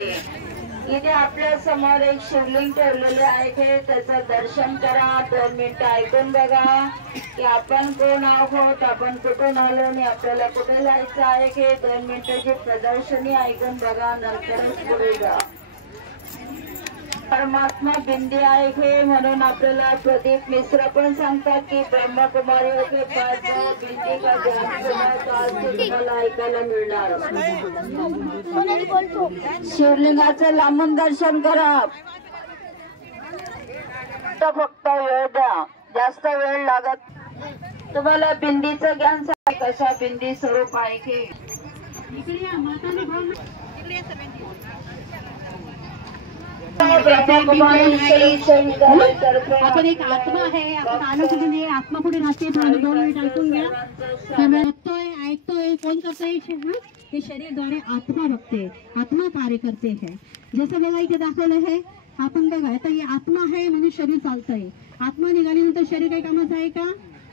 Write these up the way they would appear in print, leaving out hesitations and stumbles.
इथे आपल्या समोर एक शिवलिंग ठेवलेले आहे, त्याचं दर्शन करा, 2 मिनिटं ऐकून बघा की आपण कोण आहोत, आपण कुठून आलो आणि आपल्याला कुठे जायचं आहे. 2 मिनिटाची प्रदर्शनी ऐकून बघा, नंतरच पुढे जा. परमात्मा बिंदी आहे म्हणून आपल्याला प्रदीप मिश्र पण सांगतात की ब्रह्मकुमारी के पास जाओ, बिंदी का ध्यान तुम्हाला ऐकायला मिळणार. शिवलिंगाचं लांबून दर्शन करा, फक्त वेळ द्या, जास्त वेळ लागत. तुम्हाला बिंदीचं ज्ञान सांग, कशा बिंदी स्वरूप आहे. आपण एक आत्मा आहे, आपण आलो कुठे, आत्मा कुठे राहते, 2 मिनिट ऐकून घ्या. बघतोय, ऐकतोय, कोण करतोय, हे शरीरद्वारे आत्मा बघते, आत्मा कार्य करते है. जसं बघा इथे दाखवलं आहे, आपण बघा आता हे आत्मा आहे म्हणून शरीर चालतंय. आत्मा निघाल्यानंतर शरीर काही कामाचं आहे का?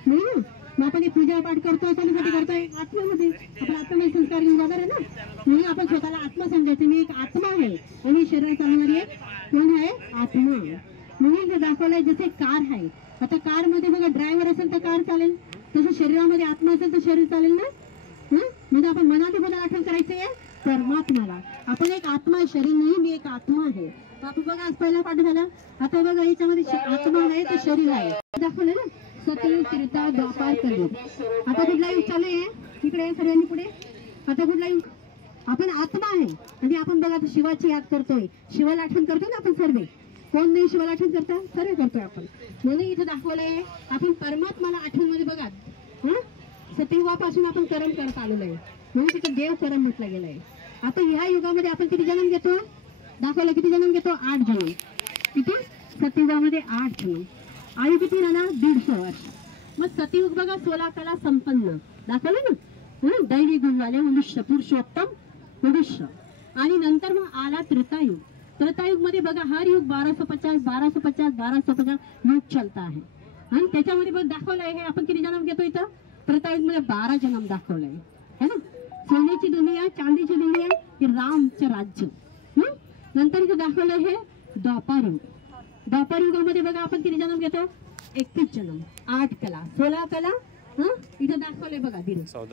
नाही ना. मग आपण पूजा पाठ करतोय, कोणासाठी करतोय? आत्म्यामध्ये. आपण आत्म्यामध्ये संस्कार घेऊन जाणार आहे ना, म्हणून आपण स्वतःला आत्मा समजायचं. मी एक आत्मा आहे आणि शरीर चालणारी एक कोण आहे? आत्मा. म्हणून जे दाखवलंय जसे कार आहे, आता कार मध्ये बघा ड्रायव्हर असेल तर कार चालेल, तसं शरीरामध्ये आत्मा असेल तर शरीर चालेल ना. म्हणजे आपण मनात कोणाला आठवण करायची आहे? परमात्म्याला. आपण एक आत्मा आहे, शरीर नाही. मी एक आत्मा आहे. आपण बघा आज पहिला पाठ झाला. आता बघा याच्यामध्ये आत्मा आहे तर शरीर आहे दाखवलं ना. सतयुग, त्रेता, द्वापार, कलियुग. आता कुठला युग चालू आहे? इकडे सर्वांनी पुढे. आता कुठला युग? आपण आत्मा आहे आणि आपण बघा आता शिवाची याद करतोय, शिवाला आठवण करतोय ना आपण सर्व. कोण नाही शिवाला आठवण करता? सर्व करतोय आपण. म्हणून इथे दाखवलंय आपण परमात्माला आठवण मध्ये बघा. सतयुगापासून आपण कर्म करत आलेलो आहे म्हणून तिथं देव कर्म म्हटलं गेलंय. आता ह्या युगामध्ये आपण किती जन्म घेतो? दाखवलं किती जन्म घेतो? 8 जन्म. किती? सतयुगामध्ये 8 जन्म. आयु किती राहणार? 150 वर्ष. मग सतयुग बघा 16 कला संपन्न दाखवलं ना. दैवी गुणवाले मनुष्य, पुरुषोत्तम मनुष्य. आणि नंतर मग आला त्रेतायुग. त्रेतायुग मध्ये बघा हर युग 1250 युग चलता आहे. आणि त्याच्यामध्ये बघ दाखवलंय हे आपण किती जन्म घेतो इथं? त्रेतायुग मध्ये 12 जन्म दाखवलंय है ना. सोन्याची दुनिया, चांदीची दुनिया, हे रामचं राज्य. नंतर इथं दाखवलंय हे द्वापार युग. द्वापार युगामध्ये बघा आपण किती जन्म घेतो? 31 जन्म, 8 कला, 16 कला. इथं दाखवलंय बघा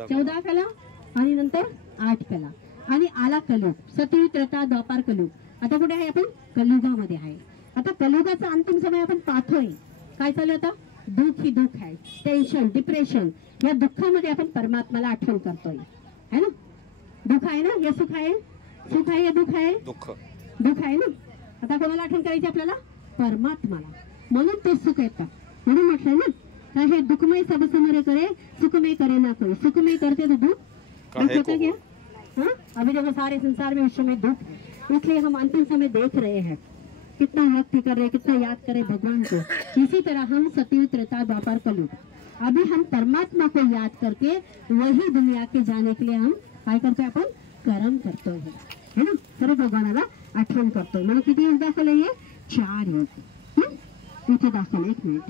14 कला आणि नंतर 8 कला. आणि आला कलयुग. सतयुग, त्रेता, द्वापार, कलयुग. आता कुठे आहे आपण? कलयुगामध्ये आहे. आता कलयुगाचा अंतिम समय आपण पाहतोय. काय चालू आता? दुःख ही दुःख आहे, टेन्शन, डिप्रेशन. या दुःखामध्ये आपण परमात्म्याला आठवण करतोय है ना. दुःख आहे ना, हे सुख आहे. सुख आहे, हे दुःख आहे. दुःख आहे ना. आता कोणाला आठवण करायची आपल्याला? परमात्म्याला. म्हणून ते सुख येतात. म्हणून म्हटलंय ना, हे दुःखमय सब समरे करे, सुखमय करे ना कोई. सुखमय करते तो दुख होता क्या? अभी देखो सारे संसार में उस समय दुख है, इसलिए हम अंतिम समय देख रहे हैं कितना भक्ति कर रहे, कितना याद करे भगवान को. इसी तरह हम सतयुग, त्रेता, द्वापर, कलयुग, अभी हम परमात्मा को याद करके वही दुनिया के जाने के लिए हम काय करतोय? आपण कर्म करतोय है ना. सर्व भगवानाला आठवण करतोय. म्हणून किती युग दाखवले? हे 4 युग. इथे दाखवलं. 1 मिनिट.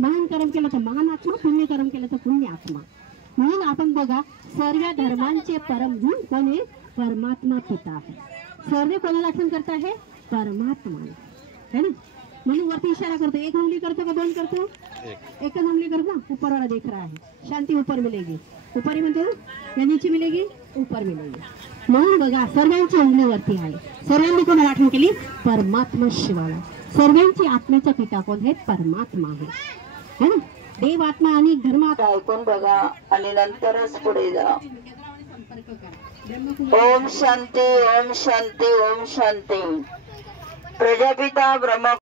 महान कर्म केलं तर महान आत्मा, पुण्य कर्म केलं तर पुण्य आत्मा. म्हणून आपण बघा सर्व धर्मांचे परम गुण कोण आहे? परमात्मा पिता आहे. सर्व कोणाला आठवण करता है? परमात्मा है ना. म्हणून वरती इशारा करतो. 1 उंगली करतो का 2 करतो? 1 उंगली करतो. ऊपर वाला देख रहा है, शांति ऊपर मिलेगी. ऊपर ही म्हणतो या नीचे मिलेगी, ऊपर मिलेगी. म्हणून बघा सर्वांची उंगली वरती आहे. सर्वांनी कोणाला आठवण केली? परमात्मा शिवाला. सर्वांची आत्म्याचा पिता कोण आहे? परमात्मा आहे है ना. देव आत्मा आणि धर्म ऐकून बघा आणि नंतरच पुढे जा. ओम शांती, ओम शांती, ओम शांती. प्रजापिता ब्रह्म